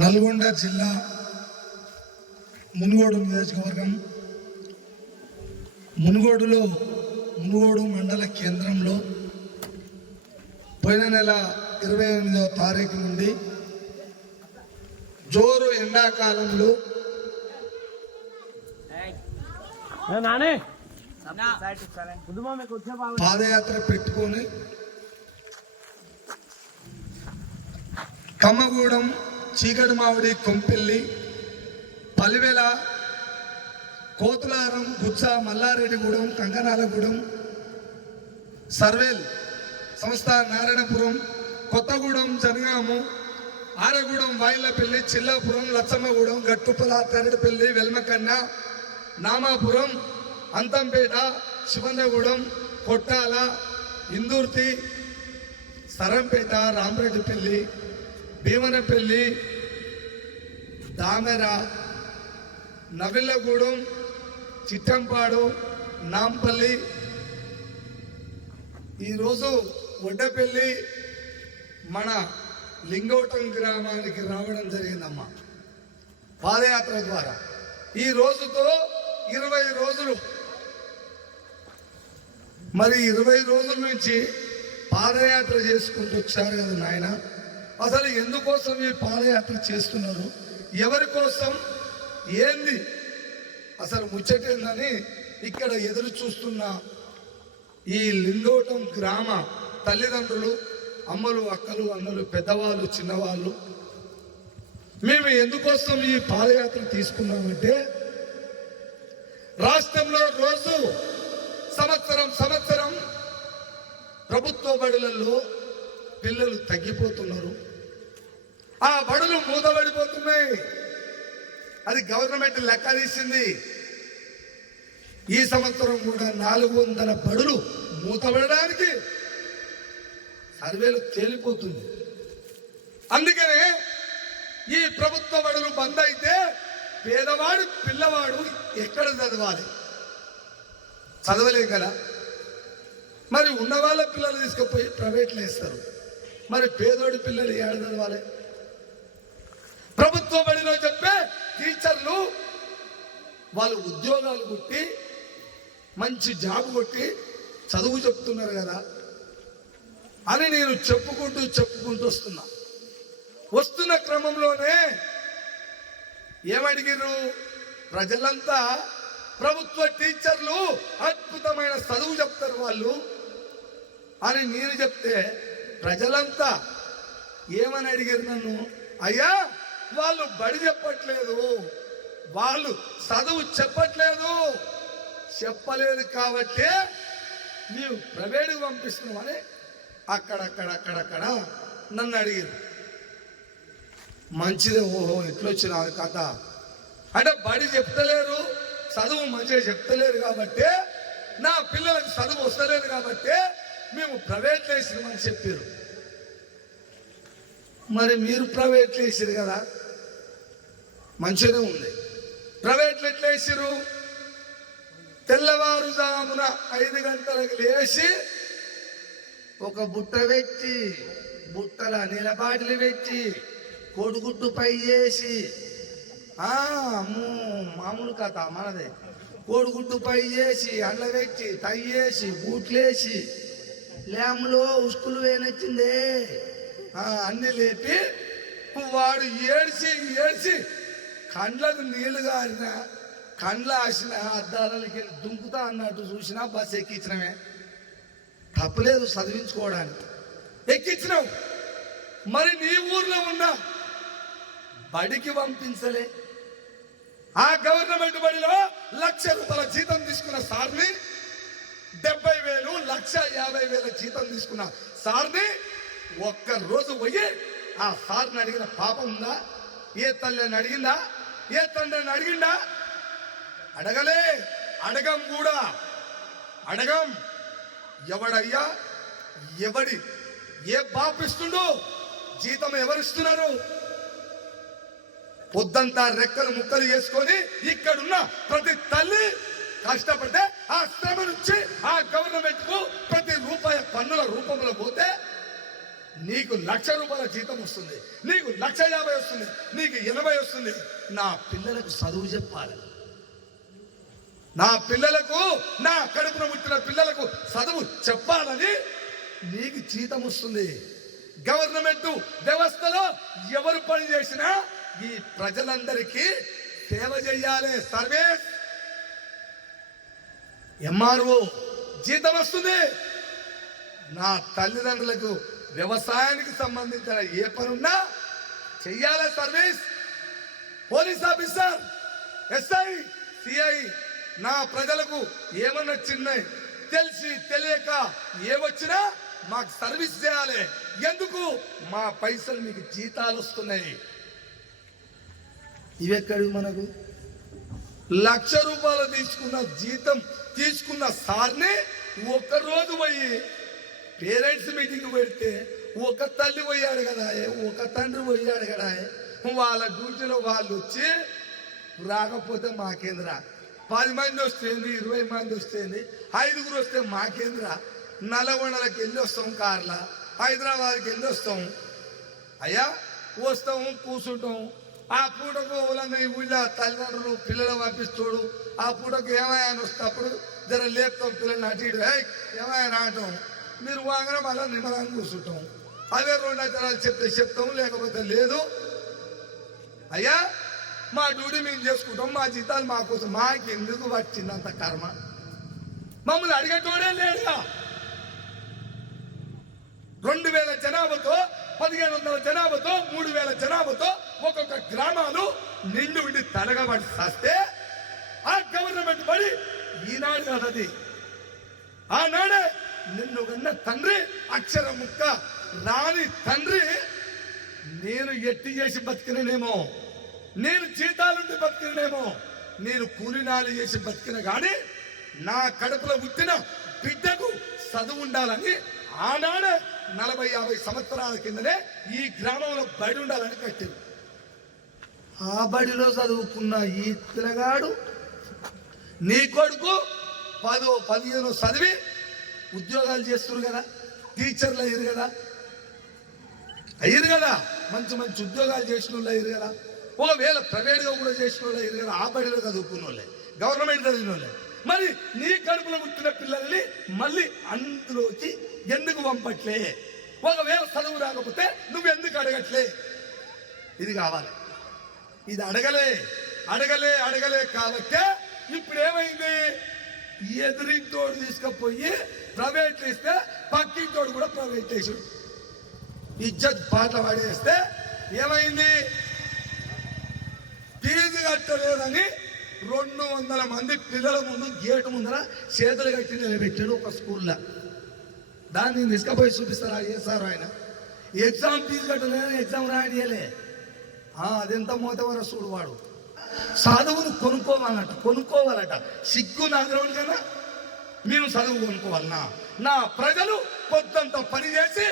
నల్గొండ జిల్లా మునుగోడు నియోజకవర్గం మునుగోడు మండల కేంద్రంలో పోయిన నెల 28వ తారీఖు నుండి జోరు ఎండాకాలంలో పాదయాత్ర పెట్టుకొని కమ్మగూడెం, చీకటి మామిడి, కొంపెల్లి, పలివెల, కోతులారం, గుత్స, మల్లారెడ్డిగూడెం, కంకనాలగూడెం, సర్వేల్ సంస్థ, నారాయణపురం, కొత్తగూడెం, జనగాము, ఆరగూడెం, వాయిలపల్లి, చిల్లాపురం, లచ్చమ్మగూడెం, గట్టుపల, తెరడిపల్లి, వెల్మకన్న, నామాపురం, అంతంపేట, శివందగూడెం, కొట్టాల, ఇందుర్తి, సరంపేట, రామరెడ్డిపల్లి, భీమనపల్లి, దామెర, నవిల్లగూడెం, చిట్టంపాడు, నాంపల్లి, ఈరోజు వడ్డపల్లి, మన లింగోటం గ్రామానికి రావడం జరిగిందమ్మా పాదయాత్ర ద్వారా. ఈ రోజుతో 20 రోజులు, మరి 20 రోజుల నుంచి పాదయాత్ర చేసుకుంటూ వచ్చారు కదా నాయన. అసలు ఎందుకోసం ఈ పాదయాత్ర చేస్తున్నారు, ఎవరి కోసం, ఏంది అసలు ముచ్చటేందని ఇక్కడ ఎదురు చూస్తున్న ఈ లింగోటం గ్రామ తల్లిదండ్రులు, అమ్మలు, అక్కలు, అన్నలు, పెద్దవాళ్ళు, చిన్నవాళ్ళు, మేము ఎందుకోసం ఈ పాదయాత్ర తీసుకున్నామంటే రాష్ట్రంలో రోజు సంవత్సరం ప్రభుత్వ బడులలో పిల్లలు తగ్గిపోతున్నారు, ఆ బడులు మూతబడిపోతున్నాయి. అది గవర్నమెంట్ లెక్క తీసింది. ఈ సంవత్సరం కూడా 400 బడులు మూతబడడానికి సర్వేలు తేలిపోతుంది. అందుకనే ఈ ప్రభుత్వ బడులు బంద్ అయితే పేదవాడు పిల్లవాడు ఎక్కడ చదవాలి? చదవలే కదా. మరి ఉన్న వాళ్ళ పిల్లలు తీసుకుపోయి ప్రైవేట్లో వేస్తారు. మరి పేదోడి పిల్లలు ఏడ చదవాలి? ప్రభుత్వ బడిలో చెప్పే టీచర్లు వాళ్ళు ఉద్యోగాలు కొట్టి మంచి జాబ్ కొట్టి చదువు చెప్తున్నారు కదా అని నేను చెప్పుకుంటూ వస్తున్న క్రమంలోనే ఏమడిగిరు ప్రజలంతా? ప్రభుత్వ టీచర్లు అద్భుతమైన చదువు చెప్తారు వాళ్ళు అని నేను చెప్తే ప్రజలంతా ఏమని అడిగారు నన్ను? అయ్యా, వాళ్ళు బడి చెప్పట్లేదు, వాళ్ళు చదువు చెప్పలేదు కాబట్టి నీవు ప్రైవేటుకు పంపిస్తున్నామని అక్కడక్కడ నన్ను అడిగారు. మంచిదే, ఓహో ఎట్లొచ్చిన కథ అంటే బడి చెప్తలేరు, చదువు మంచిగా చెప్తలేరు కాబట్టి, నా పిల్లలకు చదువు వస్తలేదు కాబట్టి మేము ప్రైవేట్లో వేసినామని చెప్పారు. మరి మీరు ప్రైవేట్లో వేసారు కదా, మంచిగానే ఉంది. ప్రైవేట్లు ఎట్లా వేసారు? తెల్లవారుజామున 5 గంటలకు లేచి ఒక బుట్ట పెట్టి, బుట్టల నీళ్ళ బాటిల్ పెట్టి, కోడిగుడ్డు పై చేసి, మామూలు కథ మనదే, కోడిగుడ్డు పై చేసి, అండ్ల పెట్టి, తై వేసి, బూట్లేసి, లేములో ఉసుకులు వేనొచ్చిందే అన్ని లేపి, వాడు ఏడ్చి కండ్లకు నీళ్లు కారిన, కండ్ల ఆసిన, అద్దాలకి దుంకుతా అన్నట్టు చూసినా బస్సు ఎక్కించినమే. తప్పలేదు, చదివించుకోవడానికి ఎక్కించినావు. మరి నీ ఊర్లో ఉన్న బడికి పంపించలే. ఆ గవర్నమెంట్ బడిలో ₹1,00,000 జీతం తీసుకున్న సార్ని, 70,000, ₹1,50,000 జీతం తీసుకున్న సార్ని ఒక్కరోజు పోయి ఆ సార్ని అడిగిన పాపం ఉందా? ఏ తల్లిని అడిగిందా? ఏ తండ్రిని అడిగిందా? అడగలే. అడగం. ఎవడయ్యా, ఏ బాపిస్తుండో జీతం ఎవరిస్తున్నారు? పొద్దంతా రెక్కలు ముక్కలు చేసుకొని ఇక్కడున్న ప్రతి తల్లి కష్టపడితే ఆ శ్రమ నుంచి ఆ గవర్నమెంట్ కు ప్రతి రూపాయి పన్నుల రూపంలో పోతే నీకు 1,00,000 రూపాయల జీతం వస్తుంది, నీకు 1,50,000 వస్తుంది, నీకు 80 వస్తుంది. నా పిల్లలకు చదువు చెప్పాలి, నా పిల్లలకు, నా కడుపున పుట్టిన పిల్లలకు చదువు చెప్పాలని నీకు జీతం వస్తుంది. గవర్నమెంట్ వ్యవస్థలో ఎవరు పని చేసినా ఈ ప్రజలందరికీ సేవ చేయాలి. సర్వీస్. ఎంఆర్ఓ జీతం వస్తుంది. నా తల్లిదండ్రులకు వ్యవసాయానికి సంబంధించిన ఏ పనున్నా చెయ్యాలి service. Police officer, SI, CI, నా ప్రజలకు ఏమన్నా చిన్న తెలిసి తెలియక ఏవచ్చినా మాకు సర్వీస్ చేయాలి. ఎందుకు? మా పైసలు మీకు జీతాలు వస్తున్నాయి. ఇవెక్కడి మనకు 1,00,000 రూపాయలు తీసుకున్న జీతం తీసుకున్న సార్ని ఒక్కరోజు పోయి పేరెంట్స్ మీటింగ్ పెడితే ఒక తల్లి పోయాడు కదా, ఒక తండ్రి పోయాడు కదా, వాళ్ళ డ్యూటీలో వాళ్ళు వచ్చి రాకపోతే మాకేంద్రా, 10 మంది వస్తేంది, 20 మంది వస్తేంది, 5గురు వస్తే మాకేంద్రా, నల్లగొండలకి వెళ్ళి వస్తాం, కార్లా హైదరాబాద్కి వెళ్ళి వస్తాం. అయ్యా వస్తాము, కూర్చుంటాం. ఆ పూటకు ఊళ్ళో తల్లిదండ్రులు పిల్లలు పంపిస్తాడు. ఆ పూటకు ఏమయ్యాని వస్తే అప్పుడు జర లేపుతాం పిల్లల్ని, అటు ఇటు ఏమయ్యా అంటాం. మీరు వాంగనే మళ్ళీ నిమ్మలంగా కూర్చుంటాం. అవే 2 అక్షరాలు చెప్తే చెప్తాం, లేకపోతే లేదు. అయ్యా మా డ్యూటీ మేము చేసుకుంటాం, మా జీతాలు మాకోసం. మాకెందుకు వచ్చిందంత కర్మ? మమ్మల్ని అడిగేటోడే లేడుగా. 2,000 జనాభాతో, 1,500 జనాభాతో, 3,000 జనాభాతో ఒక్కొక్క గ్రామాలు నిండు విడి తరగబడి వస్తే ఆ గవర్నమెంట్ బడి ఈనాడు కాదది. ఆనాడే నిన్ను కన్న తండ్రి, అక్షర ముక్క రాని తండ్రి, నేను ఎట్టి చేసి బతికినేమో, నేను జీతాలుండి బతికినేమో, నేను కూలినాలు చేసి బతికిన కానీ నా కడుపులో పుట్టిన బిడ్డకు చదువు ఉండాలని ఆనాడే 40-50 సంవత్సరాల కిందనే ఈ గ్రామంలో బడి ఉండాలని కట్టింది. ఆ బడిలో చదువుకున్న ఈ పిల్లగాడు, నీ కొడుకు 10-15 చదివి ఉద్యోగాలు చేస్తున్నారు కదా, టీచర్లు అయ్యారు కదా, మంచి మంచి ఉద్యోగాలు చేసిన వాళ్ళు అయ్యారు కదా, ఒకవేళ ప్రైవేట్గా కూడా చేసిన వాళ్ళు అయ్యారు కదా. ఆ బడిలో చదువుకున్న వాళ్ళే, గవర్నమెంట్ చదివిన వాళ్ళే. మరి నీ కడుపులో పుట్టిన పిల్లల్ని మళ్ళీ అందులోకి ఎందుకు పంపట్లే? ఒకవేళ చదువు రాకపోతే నువ్వు ఎందుకు అడగట్లే? ఇది కావాలి. ఇది అడగలే కాబట్టే ఇప్పుడు ఏమైంది? ఎదురింటోడు తీసుకుపోయి ప్రైవేట్ ఇస్తే పక్కింటోడు కూడా ప్రైవేట్ వేసాడు. ఇజ్జత్ పాటలు పడేస్తే ఏమైంది? ఫీజు కట్టలేదని 200 మంది పిల్లల ముందు గేటు ముందర చేతులు కట్టి నిలబెట్టాడు ఒక స్కూల్లో. దాన్ని తీసుకుపోయి చూపిస్తారా ఏ సార్ ఆయన? ఎగ్జామ్ ఫీజు కట్టలేదని ఎగ్జామ్ రాయలే. అదెంత మోతవర చూడు. వాడు చదువును కొనుక్కోవాలట. సిగ్గు నాగరవులు కదా, మేము చదువు కొనుక్కోవాలన్నా? నా ప్రజలు పొద్దంతా పని చేసి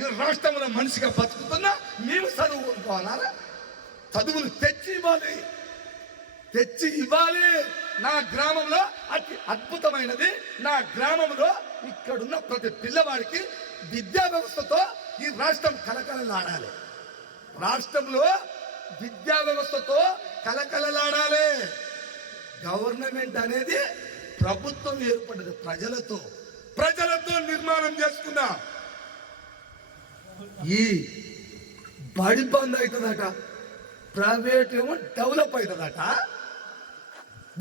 ఈ రాష్ట్రంలో మనిషిగా బతుకుతున్నా మేము చదువు కొనుక్కోవాలా? చదువును తెచ్చి ఇవ్వాలి. నా గ్రామంలో అతి అద్భుతమైనది, నా గ్రామంలో ఇక్కడున్న ప్రతి పిల్లవాడికి విద్యా వ్యవస్థతో ఈ రాష్ట్రం కలకలలాడాలి. రాష్ట్రంలో విద్యా వ్యవస్థతో కలకలలాడాలి. గవర్నమెంట్ అనేది ప్రభుత్వం ఏర్పడ్డది ప్రజలతో నిర్మాణం చేసుకున్నా. ఈ బడి బంద్ అవుతుందట, ప్రైవేట్ ఏమో డెవలప్ అవుతుందట,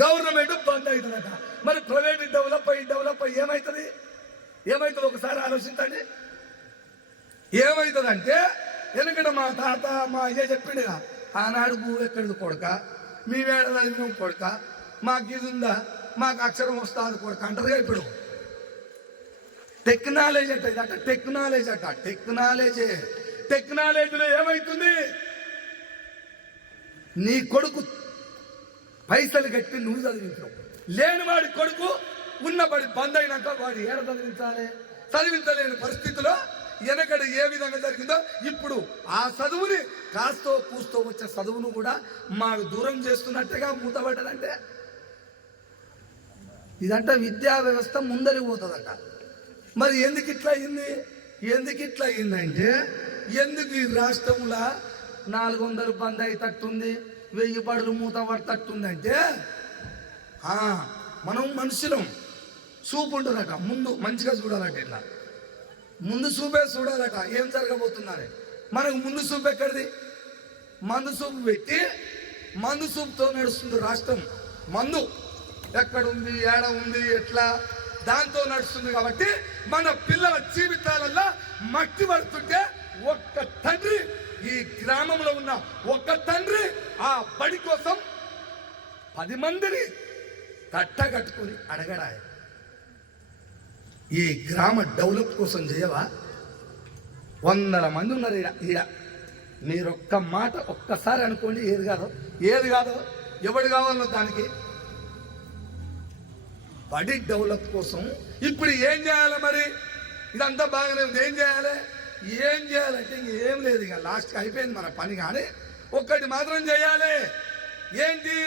గవర్నమెంట్ బంద్ అవుతుందట. మరి ప్రైవేట్ డెవలప్ అయ్యి ఏమవుతుంది ఒకసారి ఆలోచించండి. ఏమవుతుందంటే, ఎందుకంటే మా తాత మా అయ్య చెప్పిండుగా, ఆనాడు భూమి ఎక్కడిది కొడక, మీ వేడ చదివినాం కొడక, మాకు ఇది ఉందా, మాకు అక్షరం వస్తుంది కొడక అంటారుగా. ఇప్పుడు టెక్నాలజీ టెక్నాలజీలో ఏమవుతుంది? నీ కొడుకు పైసలు కట్టి నువ్వు చదివించవు, లేని వాడి కొడుకు ఉన్నబడి బంద్ అయినాక వాడు ఏడ చదివించలేని పరిస్థితిలో వెనకడ ఏ విధంగా జరిగిందో ఇప్పుడు ఆ చదువుని కాస్తో కూస్తో వచ్చే చదువును కూడా మాకు దూరం చేస్తున్నట్టుగా మూతపడ్డదంటే ఇదంట విద్యా వ్యవస్థ ముందరి పోతుందట. మరి ఎందుకు ఇట్లా అయింది? ఎందుకు ఇట్లా అయిందంటే, ఎందుకు ఈ రాష్ట్రంలో 400 బంద్ అయ్యేటట్టుంది, 1000 బడులు మూత పడతట్టుందంటే, మనం మనుషులం. చూపు ఉంటుందట, ముందు మంచిగా చూడాలట. ఇట్లా ముందు చూపే చూడాలట ఏం జరగబోతుందని. మనకు ముందు చూపు ఎక్కడిది? మందు చూపు పెట్టి మందు చూపుతో నడుస్తుంది రాష్ట్రం. మందు ఎక్కడుంది, ఏడ ఉంది, ఎట్లా, దాంతో నడుస్తుంది. కాబట్టి మన పిల్లల జీవితాలలో మట్టి పడుతుంటే ఒక్క తండ్రి, ఈ గ్రామంలో ఉన్న ఒక్క తండ్రి ఆ బడి కోసం 10 మందిని కట్టగట్టుకొని అడగడా. ఈ గ్రామ డెవలప్ కోసం చేయవా? 100 మంది ఉన్నారు ఈడ. మీరు ఒక్క మాట ఒక్కసారి అనుకోండి, ఏది కాదో ఎవడు కావాలో దానికి. బడి డెవలప్ కోసం ఇప్పుడు ఏం చేయాలి మరి? ఇదంతా బాగానే ఉంది, ఏం చేయాలంటే ఇంకేం లేదు. ఇక లాస్ట్కి అయిపోయింది మన పని. కానీ ఒక్కటి మాత్రం చేయాలి. ఏంటి?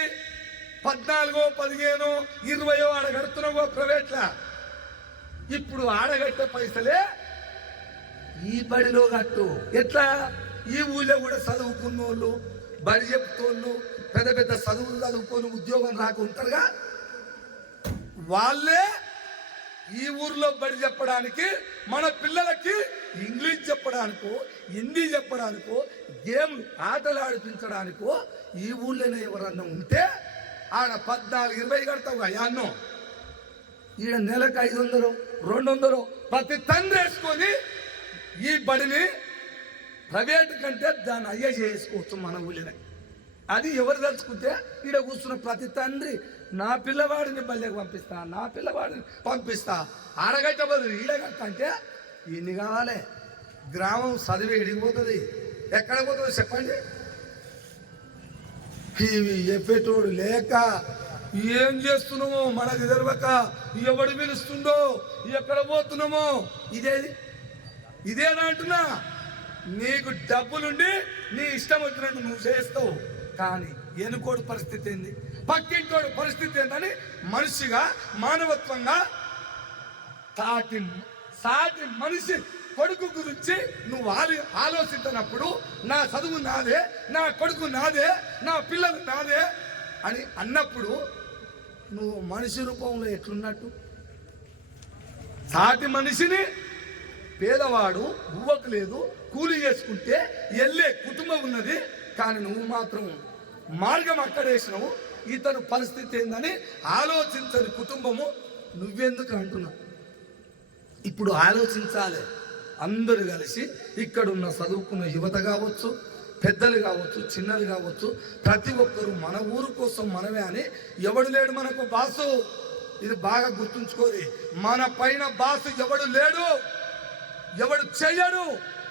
14, 15, 20 ఆడ కడుతున్నావో ప్రైవేట్లా. ఇప్పుడు ఆడగట్టే పైసలే ఈ బడిలో కట్టు. ఎట్లా? ఈ ఊళ్ళో కూడా చదువుకున్న వాళ్ళు, బడి చెప్తోళ్ళు, పెద్ద పెద్ద చదువులు చదువుకొని ఉద్యోగం రాకుంటారుగా, వాళ్ళే ఈ ఊర్లో బడి చెప్పడానికి, మన పిల్లలకి ఇంగ్లీష్ చెప్పడానికో, హిందీ చెప్పడానికో, గేమ్ ఆటలు ఆడిపించడానికో ఈ ఊళ్ళోనే ఎవరన్నా ఉంటే ఆడ 14, 20 కడతావు అన్నో. ఈడ నెలకు 500, 200 ప్రతి తండ్రి వేసుకొని ఈ బడిని ప్రైవేట్ కంటే దాన్ని అయ్యే చేసుకోవచ్చు మన ఊళ్ళో. అది ఎవరు తలుచుకుంటే ఈడ కూర్చున్న ప్రతి తండ్రి నా పిల్లవాడిని బల్లెకి పంపిస్తా, నా పిల్లవాడిని పంపిస్తా, ఆడగట్ట బదులు ఈడగట్ట అంటే ఇన్ని కావాలి. గ్రామం చదివి ఎడిగిపోతుంది. ఎక్కడ పోతుందో చెప్పండి? ఇవి చెప్పేటోడు లేక ఏం చేస్తున్నామో మనకు తెలియక, ఎవడు పిలుస్తుండో, ఎక్కడ పోతున్నామో, ఇదేనా అంటున్నా. నీకు డబ్బులుండి నీ ఇష్టం వచ్చినట్టు నువ్వు చేస్తావు. కానీ ఎనుకోడు పరిస్థితి ఏంది, పక్కింటోడు పరిస్థితి ఏందని మనిషిగా, మానవత్వంగా సాటి మనిషి కొడుకు గురించి నువ్వు ఆలోచించినప్పుడు, నా చదువు నాదే, నా కొడుకు నాదే, నా పిల్లలు నాదే అని అన్నప్పుడు నువ్వు మనిషి రూపంలో ఎట్లున్నట్టు? సాటి మనిషిని, పేదవాడు, బువ్వకు లేదు, కూలి చేసుకుంటే వెళ్ళే కుటుంబం ఉన్నది. కానీ నువ్వు మాత్రం మార్గం అక్కడేసినావు. ఇతను పరిస్థితి ఏందని ఆలోచించని కుటుంబము నువ్వెందుకు అంటున్నావు? ఇప్పుడు ఆలోచించాలి. అందరూ కలిసి ఇక్కడున్న చదువుకున్న యువత కావచ్చు, పెద్దలు కావచ్చు, చిన్నలు కావచ్చు, ప్రతి ఒక్కరూ మన ఊరు కోసం మనమే అని. ఎవడు లేడు మనకు బాసు. ఇది బాగా గుర్తుంచుకోది. మన పైన బాసు ఎవడు లేడు, ఎవడు చెయ్యడు.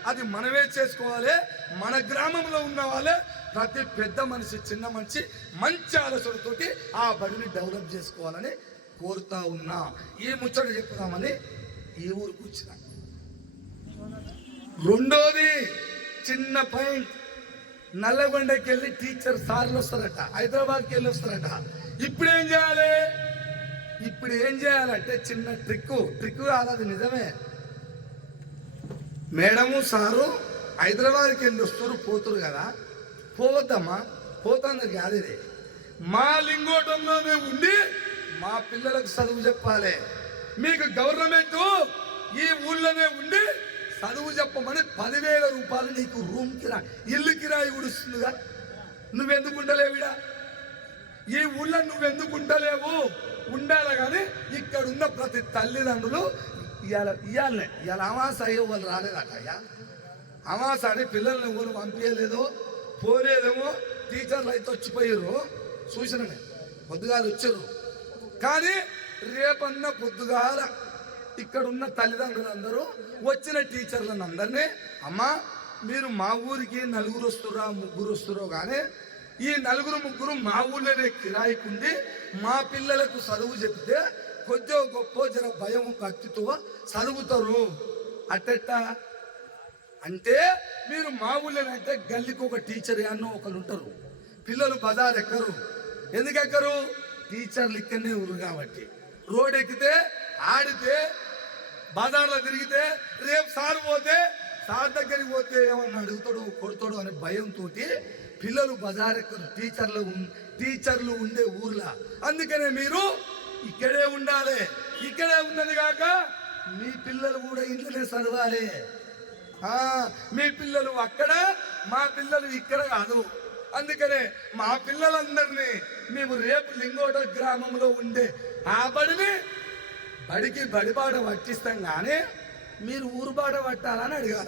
అది మనమే చేసుకోవాలి. మన గ్రామంలో ఉన్న వాళ్ళే, ప్రతి పెద్ద మనిషి, చిన్న మనిషి మంచి ఆలోచనతోటి ఆ బడిని డెవలప్ చేసుకోవాలని కోరుతా ఉన్నా. ఈ ముచ్చట చెప్పుదామని ఈ ఊరికి వచ్చిన. రెండోది చిన్న పాయింట్, నల్లగొండకి వెళ్ళి టీచర్ సార్లు వస్తారట, హైదరాబాద్కి వెళ్ళి వస్తారట. ఇప్పుడు ఏం చేయాలంటే చిన్న ట్రిక్ కాదు, అది నిజమే. మేడము సారు హైదరాబాద్కి వెళ్ళి వస్తారు, పోతురు కదా. పోవద్దమ్మా, పోతుంది కాదు. ఇది మా లింగోటంలోనే ఉండి మా పిల్లలకు చదువు చెప్పాలి. మీకు గవర్నమెంట్ ఈ ఊళ్ళోనే ఉండి చదువు చెప్పమని 10,000 రూపాయలు నీకు రూమ్ కిరాయి, ఇల్లు కిరాయి ఉడుస్తుందిగా. నువ్వెందుకు ఉండలేవిడా? ఈ ఊళ్ళో నువ్వెందుకు ఉండలేవు? ఉండాలి. కానీ ఇక్కడ ఉన్న ప్రతి తల్లిదండ్రులు ఇవాళ అమాస అయ్యే వాళ్ళు రాలేదట. అమాస అని పిల్లల్ని ఎవరు పంపించలేదో, పోలేదేమో. టీచర్లు అయితే వచ్చిపోయారు, చూసిననే పొద్దుగాలు వచ్చారు. కానీ రేపన్న పొద్దుగాల ఇక్కడ ఉన్న తల్లిదండ్రులందరూ వచ్చిన టీచర్లను అందరినీ, అమ్మా మీరు మా ఊరికి 4 వస్తురా 3 వస్తురో, కానీ ఈ 4, 3 మా ఊళ్ళోనే కిరాయికుండి మా పిల్లలకు చదువు చెప్తే కొద్దిగా గొప్ప జర భయం భక్తితో చదువుతారు. అట్టెట్టా అంటే మీరు మా ఊళ్ళోనంటే గల్లీకి ఒక టీచర్ అన్నో ఒకరు ఉంటారు. పిల్లలు బజార్ ఎక్కరు. ఎందుకు ఎక్కరు? టీచర్లు ఇక్కడనే ఊరు కాబట్టి. రోడ్ ఎక్కితే, ఆడితే బజార్లో తిరిగితే రేపు సార్ పోతే సార్ దగ్గరికి పోతే ఏమన్నా అడుగుతాడు కొడతాడు అనే భయంతో పిల్లలు బజార్ ఎక్కరు, టీచర్లు ఉండే ఊర్లో. అందుకనే మీరు ఇక్కడే ఉండాలి. ఇక్కడే ఉన్నది కాక మీ పిల్లలు కూడా ఇంట్లోనే చదవాలి. మీ పిల్లలు అక్కడ, మా పిల్లలు ఇక్కడ కాదు. అందుకనే మా పిల్లలందరినీ మేము రేపు లింగోట గ్రామంలో ఉండే ఆ బడికి బడిబాట పట్టిస్తాం, కానీ మీరు ఊరు బాట పట్టాలని అడగాలి.